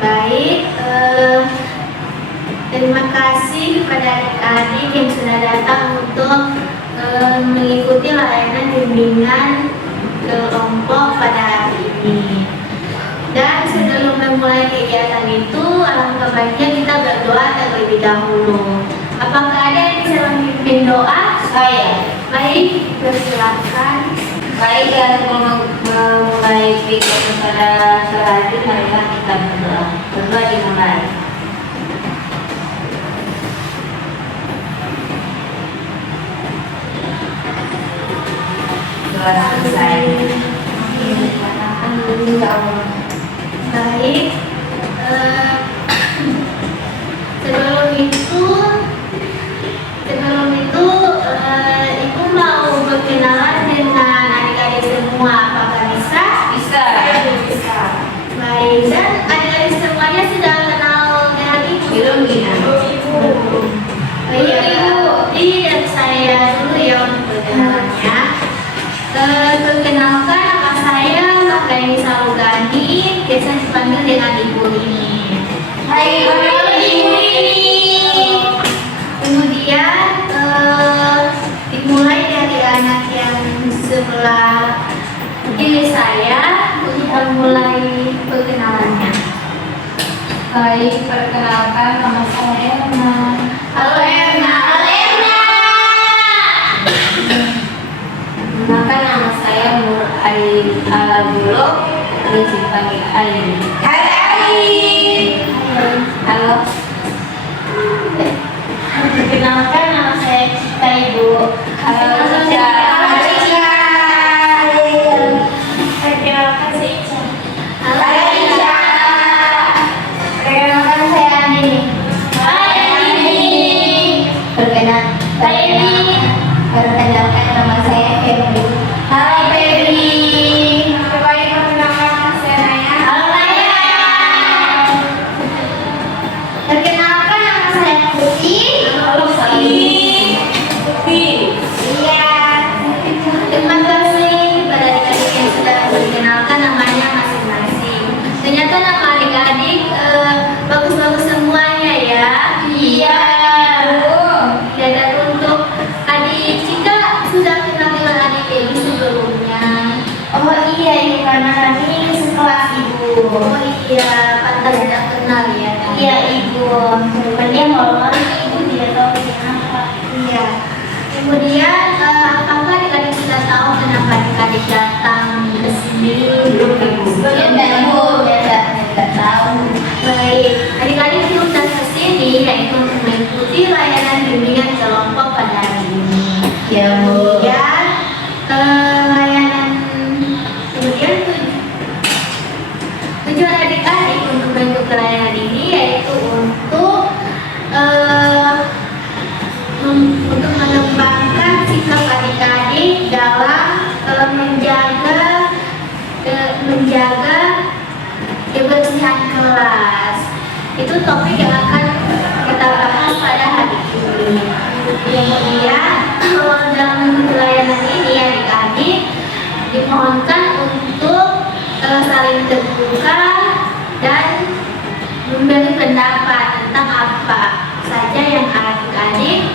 Baik, terima kasih kepada adik-adik yang sudah datang untuk mengikuti layanan bimbingan kelompok pada hari ini. Dan sebelum memulai kegiatan itu, alangkah baiknya kita berdoa terlebih dahulu. Apakah ada yang bisa memimpin doa? Saya. Baik, persilakan. Baik, dan memulai kegiatan pada sehari marilah kita berdoa. Berdoa dimulai. Doa selesai. Baik, sebelum itu Ibu mau berkenalan dengan adik-adik semua. Apakah bisa? Bisa. Bisa. Baik, dan adik-adik semuanya sudah kenal dengan Ibu? Belum, Gina. Belum. Baik, Ibu, saya dulu ya untuk perkenalannya. Perkenalkan, nama saya Makaini Salugani, biasa dipanggil dengan Ibu ini. Hai, Ibu. Kemudian dimulai dari anak yang sebelah kiri saya untuk mulai perkenalannya. Baik, perkenalkan nama saya Erna. Halo Erna. Perkenalkan nama saya Nur Ain Alabulok, biasa dipanggil Ain. Hai Ain. Halo. Perkenalkan, nama saya Cika Ibu. Halo Cica. Perkenalkan saya Ica. Halo Cica. Perkenalkan saya Andi. Hai Andi. Perkenalkan nama saya Febri. Hai Febri. Baik, perkenalkan saya Naya. Halo Naya. Perkenalkan, nama saya Putih. Halo Putih. Iya. Terima kasih kepada adik-adik yang sudah dikenalkan namanya masing-masing. Ternyata nama adik-adik bagus-bagus semuanya ya. Iya. Dan untuk adik Cika sudah kenal dengan adik Ibu sebelumnya. Oh iya, ini karena kami sekelas Ibu. Oh iya, pantas tidak kenal ya. Iya Ibu. Dia ngomong Ibu dia tahu kenapa. Iya. Kemudian apakah adik-adik sudah tahu kenapa adik-adik datang ke sini? Belum Ibu. Tidak tahu. Baik, adik-adik diundang ke sini yaitu untuk mengikuti layanan bimbingan kelompok pada hari ini. Ya Bu. Kemudian tujuan adik-adik untuk mengikuti layanan ini yaitu untuk mengembangkan sikap adik-adik dalam menjaga kebersihan kelas. Itu topik yang akan kita bahas pada hari ini. Kemudian dalam mengikuti layanan ini adik-adik dimohonkan untuk saling terbuka dan memberi pendapat tentang apa saja yang adik-adik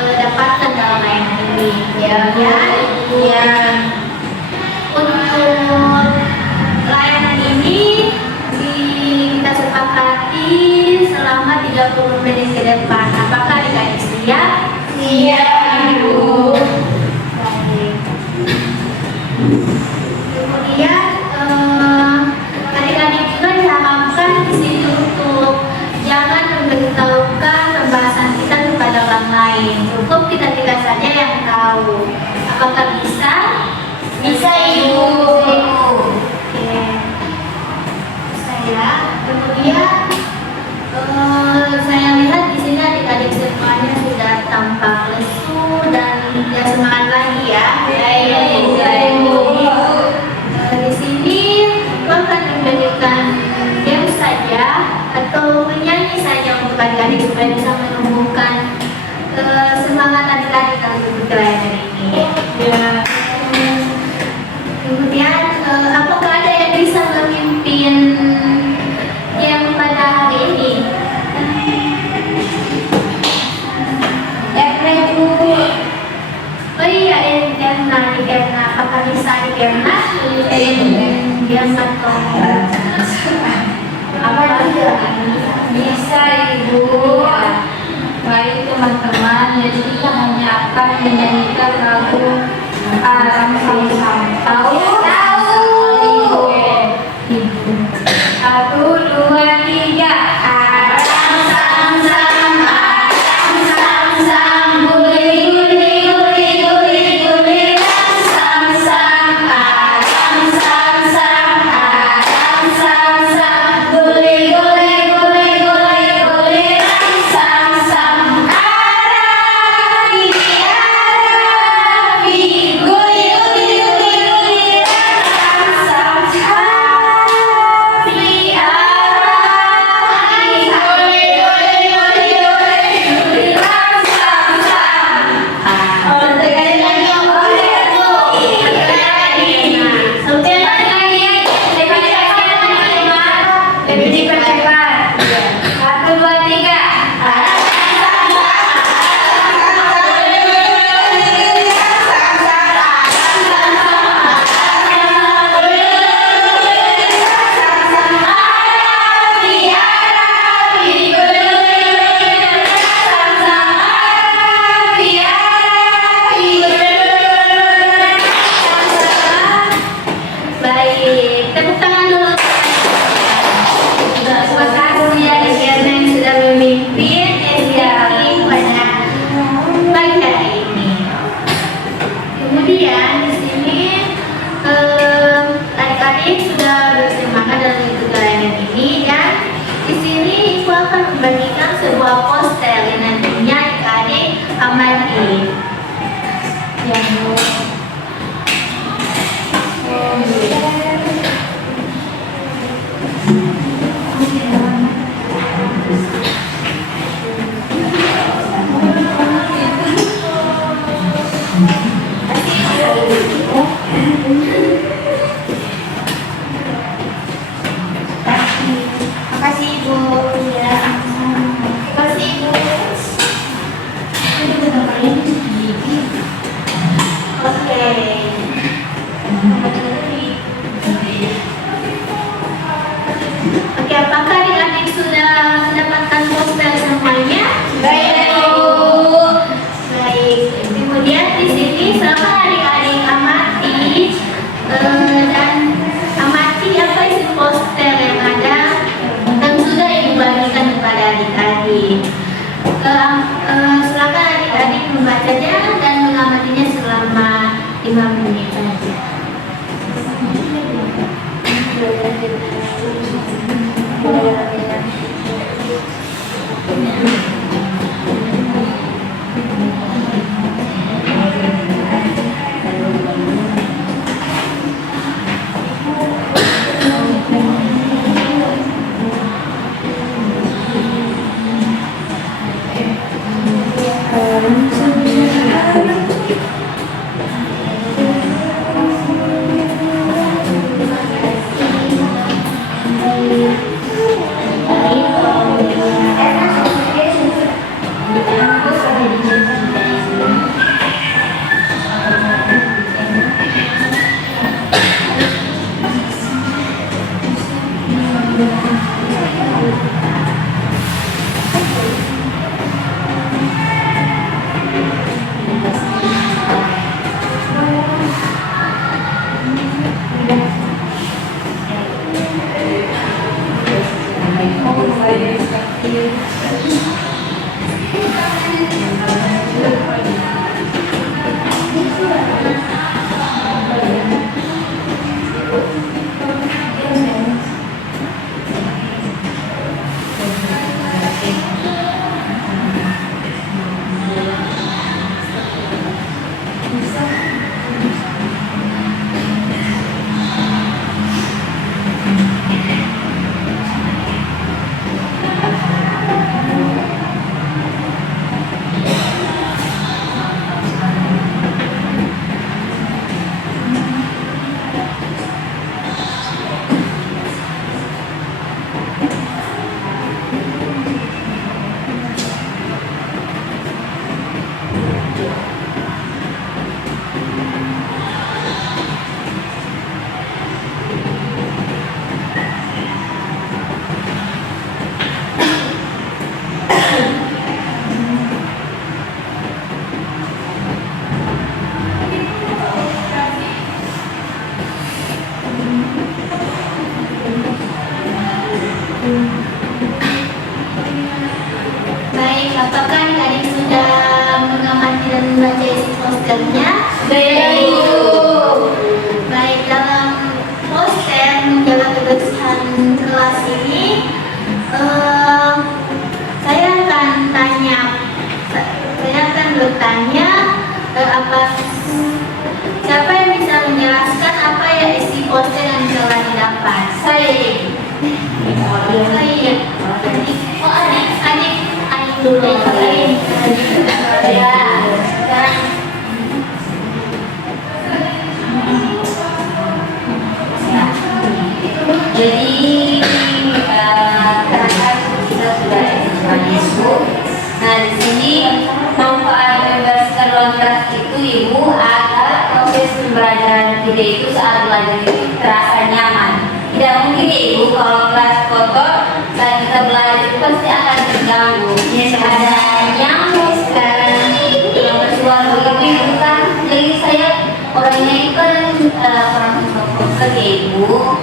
dapatkan dalam layanan ini. Ya. Untuk layanan ini kita sepakati selama 30 menit ke depan. Apakah adik-adik siap? Iya Ibu. Baik. Kemudian adik-adik juga diharapkan di sini untuk jangan memberitahukan pembahasan kita kepada orang lain. Cukup kita saja yang tahu. Apakah bisa? Bisa Ibu. Oke. Kemudian saya lihat di sini adik-adik semuanya sudah tampak lesu dan tidak semangat lagi ya. Di sini akan memberikan game saja atau menyanyi saja untuk adik-adik supaya bisa menumbuhkan semangat adik-adik dalam mengikuti layanan ini. Kemudian apakah ada yang bisa memimpin yang akan menyanyikan lagu Alam Sam. Tahu? Satu, dua, tiga. Alam Sam Sam, Alam Sam Sam, guli guli guli guli guli Sam Sam, Alam Sam Sam, Alam Sam Sam, guli guli guli guli guli Sam Sam, Arabi Arabi, guli guli guli guli Sam Sam, Arabi Arabi, guli guli guli guli Sam Sam. Sekali lagi yang boleh tuh. Sampai lagi. Lebih dipercepat. Satu, dua, tiga. Baik, tepuk tangan dulu. Terima kasih ya karena yang sudah memimpin SDI pada pagi hari ini. Kemudian di sini adik-adik sudah bersemangat dalam mengikuti layanan ini dan di sini ibu akan membagikan sebuah poster yang nantinya adik-adik amati. Makasih Ibu. Ya. Makasih Ibu. Oke. Oke, apakah adik-adik sudah mendapatkan poster semuanya? Baik. Baik. Kemudian di sini sama adik-adik amati dan amati apa isi poster yang ada dan sudah ibu bagikan kepada adik-adik. Silakan adik-adik membacanya dan mengamatinya selama 5 menit saja. posternya. Baik, dalam poster menjaga kebersihan kelas ini, saya akan bertanya siapa yang bisa menjelaskan apa ya isi poster yang telah didapat? Saya. Oh, adik dulu. Ya. Jadi ternyata kita sudah semuanya ibu. Nah di sini manfaat membebaskan ruang kelas itu ibu agar proses pembelajaran kita itu saat belajar itu terasa nyaman. Tidak mungkin ibu kalau kelas kotor saat kita belajar itu pasti akan terganggu. Ada nyamuk sekarang yang bersuara begitu ibu kan. Jadi saya orangnya itu kan orang kotor ibu.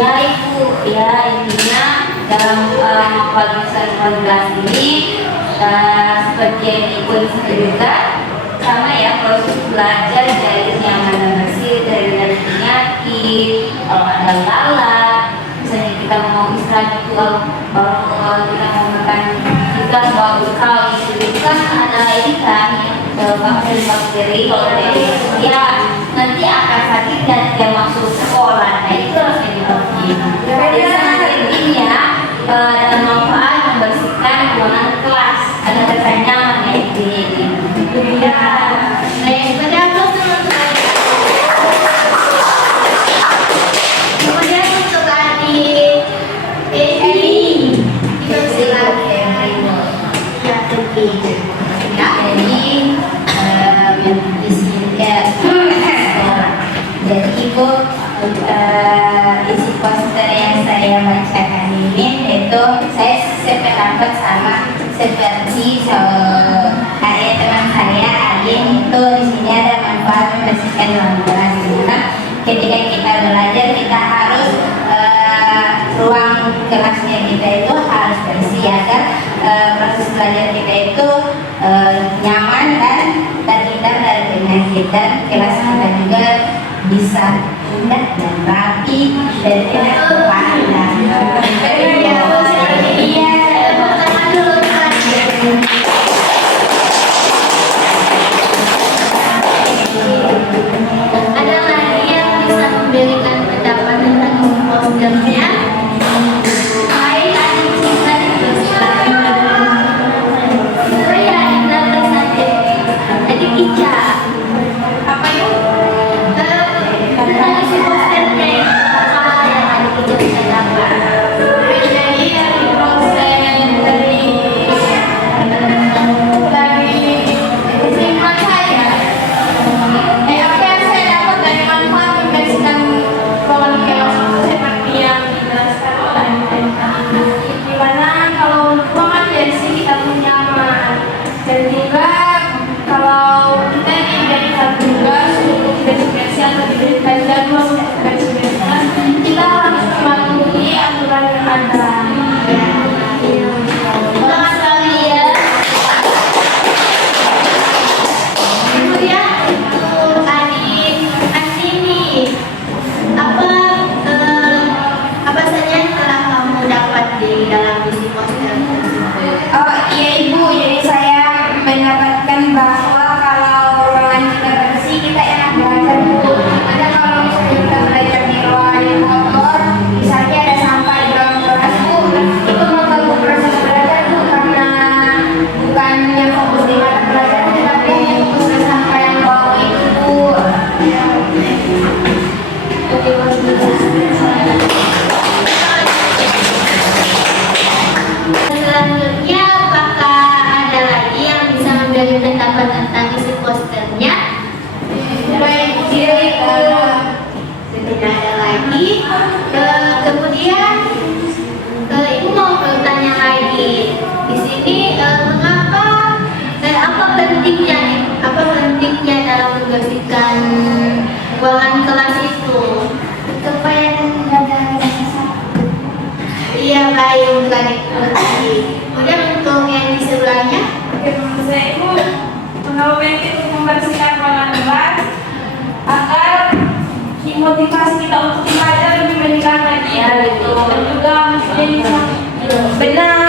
Ya ibu, ya intinya dalam pembahasan 14 ini seperti yang ibu juga sama ya, proses belajar dari nyaman dan bersih, dari penyakit. Kalau ada lalat, misalnya kita mau istirahat itu kalau kita mau makan kita bawa bekal itu kan ada ini kan bakteri ya nanti akan sakit dan tidak masuk sekolah. Nah itu harus dihindari. Jadi sangat pentingnya dalam manfaat membersihkan ruangan kelas agar terasa nyaman ya ini. Ya, baik, berapa teman-teman? Kemudian untuk adik Edi, kita silakan. Ya, penting. Ya, jadi di sini ya. Jadi ibu isi poster yang saya bacakan ini itu saya sependapat sama seperti kayak teman saya Alin itu di sini ada manfaat membersihkan ruang kelas. Karena ketika kita belajar kita harus ruang kelasnya kita itu harus bersih agar proses belajar kita itu nyaman dan terhindar dari penyakit dan kelas kita juga bisa indah dan rapi dan tidak terpandang. Ada lagi yang bisa memberikan pendapat tentang posternya? Baik, adik kita dipersilakan. Saya dapat saja. Adik Ica. Apa itu? Tentang isi posternya apa yang adik Ica bisa dapat? Jadi dari proses dari kesimpulan saya, apa yang saya dapat dari manfaat membersihkan ruangan kelas seperti yang dijelaskan oleh dimana kalau ruangan bersih kita pun nyaman dan juga kalau kita diberikan tugas untuk bersih-bersih atau diberikan jadwal untuk bersih-bersih kita harus mematuhi aturan yang ada. Selamat pagi ya. Kemudian untuk adik Astini, apa saja yang telah kamu dapat di dalam isi poster tersebut? Oh iya ibu, jadi saya mendapatkan bahwa kalau ruangan kita bersih kita enak belajar bu. Ada kalau misalnya kita belajar di ruangan yang kotor, misalnya ada sampah di dalam kelas bu, itu mengganggu proses belajar bu karena bukannya fokus di mata pelajaran tetapi fokus ke sampah yang bau itu bu. Selanjutnya, apakah ada lagi yang bisa memberi pendapat tentang isi posternya? Baik, tidak Tidak ada lagi. Kemudian, ibu mau bertanya lagi. Di sini, apa pentingnya dalam membersihkan ruangan kelas itu? supaya tidak ada rasa sakit. Iya, baik untuk adik. Kemudian untuk yang di sebelahnya, Oke, menurut saya itu Momentum untuk membersihkan ruangan kelas agar motivasi kita untuk belajar lebih meningkat lagi. Ya, betul. Dan juga menjadi benar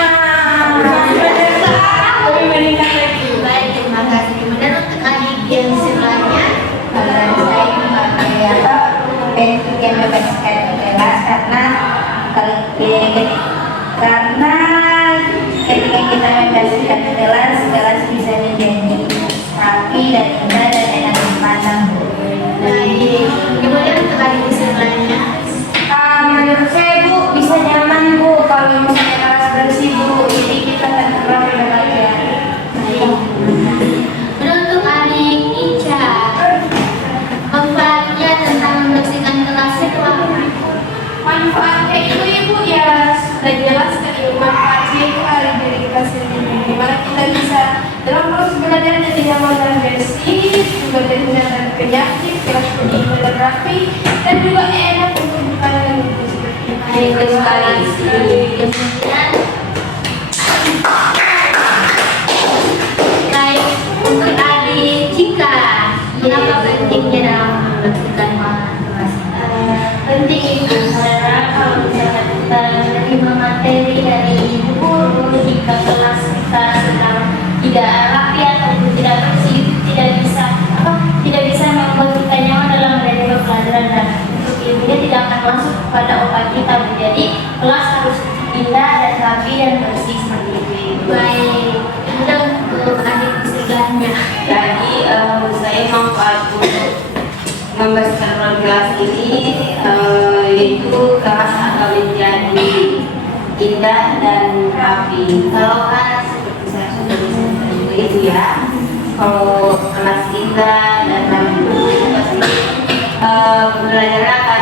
lebih meningkat lagi. Baik, terima kasih. Kemudian untuk adik yang sebelahnya, Saya memakai penting yang membebaskan di kelas karena ketika kita membebaskan di kelas bisa menjadi rapi dan indah dan enak dipandang. baik. Kemudian untuk adik di sebelahnya, Menurut saya Bu bisa nyaman Bu kalau misalnya kelas bersih Bu, jadi kita akan rapi dan belajar. baik. Kemudian untuk adik Ica, manfaatnya tentang membersihkan kelas itu apa? Manfaatnya itu Ibu ya sudah jelas kan Ibu, manfaatnya itu hari diri kita sendiri, dimana kita bisa dalam proses belajar jadi nyaman dan bersih, juga terhindar dari penyakit, kelas lebih dan rapi, dan juga enak untuk dipandang gitu. Baik, terima kasih. Kemudian, baik untuk adik Cika, mengapa pentingnya dalam membersihkan ruangan kelas? Penting itu karena kalau misalnya kita menerima materi dari ibu guru, jika kelas kita sedang tidak rapi ataupun tidak bersih, itu tidak bisa membuat kita nyaman dalam menerima pelajaran, dan untuk ilmunya tidak akan masuk pada otak kita. Jadi kelas harus indah dan rapi dan bersih seperti itu. Baik, kemudian untuk adik di sebelahnya, Jadi saya manfaat untuk membersihkan ruang kelas ini yaitu kelas akan menjadi indah dan rapi. Kalau kelas seperti saya sudah bisa juga itu ya. Kalau kelas indah dan rapi itu pasti pembelajaran akan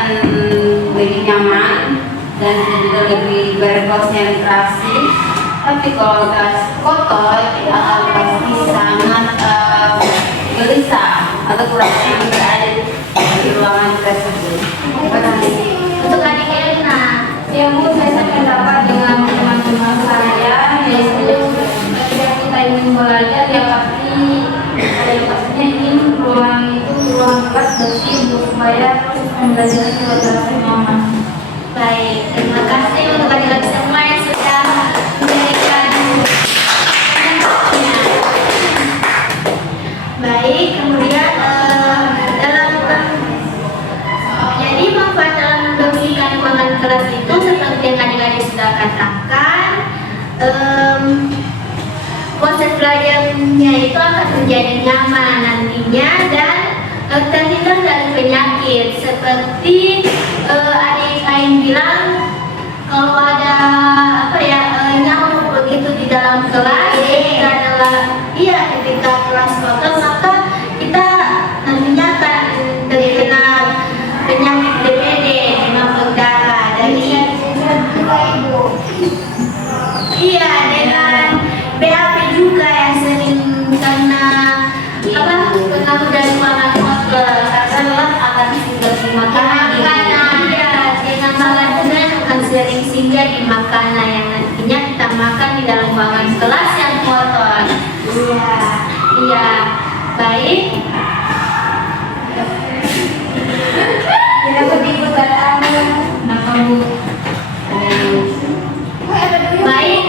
lebih nyaman dan juga lebih berkonsentrasi. Tapi kalau kelas kotor kita akan pasti sangat gelisah atau kurang nyaman berada di ruangan tersebut. Terima kasih. untuk adik Elna, Ya Bu, saya sependapat dengan teman-teman saya, yaitu ketika kita ingin belajar ya pasti ada yang pastinya ingin ruang kelas bersih Bu, supaya proses pembelajaran kita terasa nyaman. baik, terima kasih untuk adik-adik semua yang sudah memberikan pendampingnya. Baik, kemudian jadi manfaat dalam membersihkan ruangan kelas itu seperti yang adik-adik sudah katakan, proses belajarnya itu akan menjadi nyaman nantinya dan terhindar dari penyakit seperti adik Ain bilang kalau ada nyamuk begitu di dalam kelas ketika kelas kotor maka kita nantinya akan terkena penyakit DBD, demam berdarah dari dengan BAP juga yang sering karena pengaruh dari ruangan kotor Karena akan singgah di makanan dengan makan juga akan sering singgah di makanan yang nantinya kita makan di dalam ruangan kelas yang kotor. Iya, baik. Tidak begitu datang, kenapa Bu? Baik,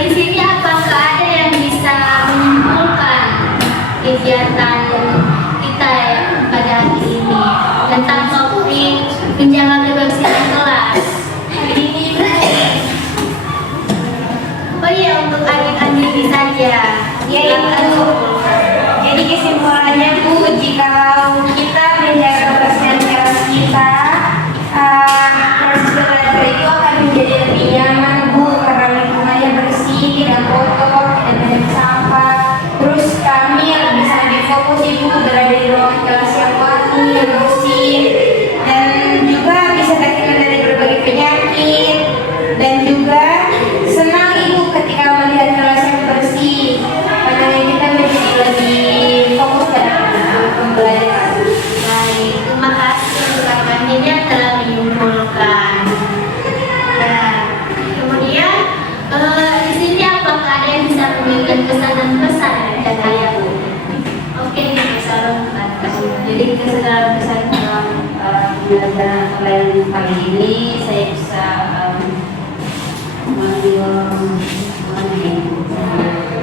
di sini apakah ada yang bisa menyimpulkan kegiatan kita pada hari ini tentang topik menjaga kebersihan kelas? Oh iya, untuk adik-adik saja. Silakan. Jadi kesimpulannya Bu, jika kita menjaga kebersihan kelas kita, proses belajar itu akan menjadi lebih nyaman Bu, karena lingkungannya bersih, tidak kotor, tidak banyak sampah. Terus kami bisa lebih fokus Ibu berada di ruang kelas yang wangi, yang bersih, dan juga bisa terhindar dari berbagai penyakit, dan juga senang Ibu ketika melihat kelas yang bersih. Pandangan kita menjadi lebih fokus pada pembelajaran. Baik, terima kasih untuk adik yang telah menyimpulkan. Nah, kemudian di sini apakah ada yang bisa memberikan pesan dan pesan dan ayat? pagi ini saya bisa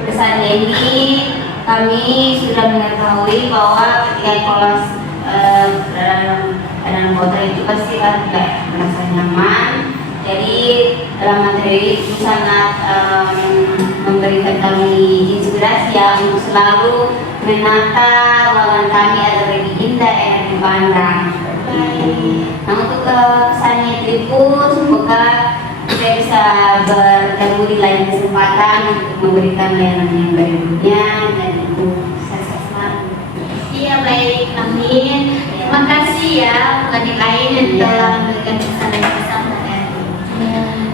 pesan ini. Kami sudah mengetahui bahwa ketika kelas dalam kotor itu pasti kan tidak merasa nyaman. Jadi dalam materi itu sangat memberikan kami inspirasi ya untuk selalu menata ruangan kami agar lebih indah dan dipandang. Nah untuk kesannya itu pun semoga saya bisa bertemu di lain kesempatan untuk memberikan layanan yang berikutnya dan ibu sukses selalu. Iya baik, amin. Terima kasih ya adik lain yang telah memberikan pesan yang bersama hari.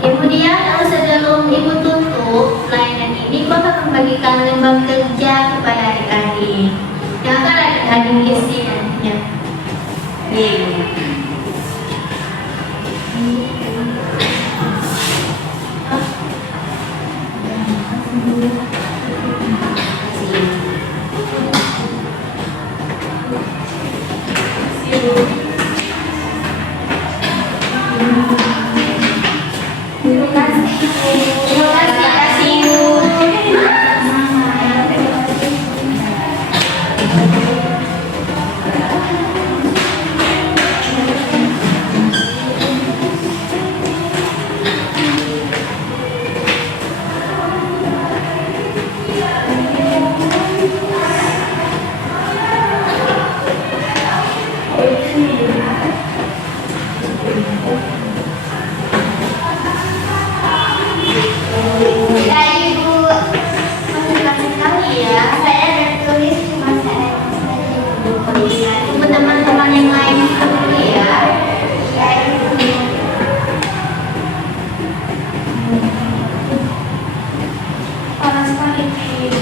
Kemudian sebelum ibu tutup layanan ini, ibu akan membagikan lembar kerja kepada adik-adik. Yang akan adik-adik isi nantinya. Ya ibu, terima kasih sekali ya. Saya ada tulis cuma saya ibu teman-teman yang lain dulu ya. Ya ibu. Panas sekali ibu.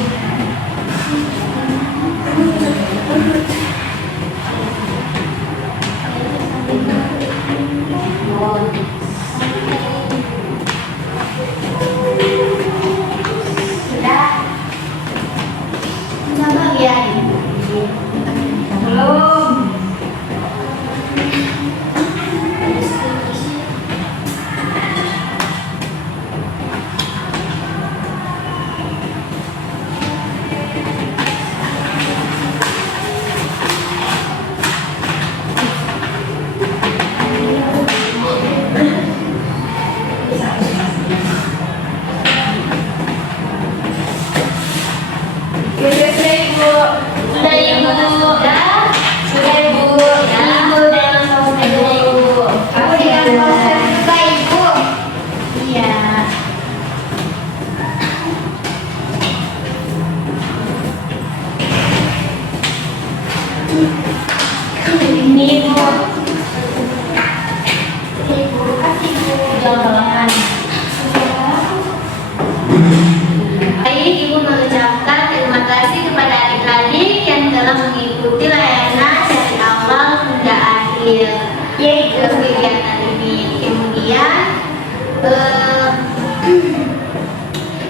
Sudah. Sudah bagian. Belum. Sudah ibu. Sudah ibu. Sudah ibu. Ibu dengan poster ibu. Aku dengan poster juga ibu. Iya. Ini ibu. Ibu kasih ibu. Jangan. Baik, ibu mengucapkan terima kasih kepada adik-adik yang telah mengikuti layanan dari awal hingga akhir kegiatan ini. Kemudian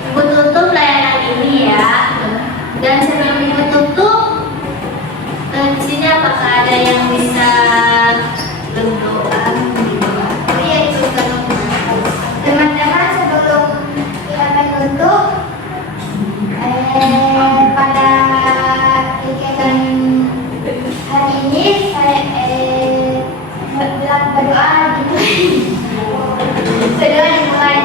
ibu tutup layanan ini ya. Dan sebelum ibu tutup, di sini apakah ada yang bisa berdoa? Oh iya ibu teman-teman sebelum kita tutup pada kegiatan hari ini saya bilang berdoa gitu. Berdoa dimulai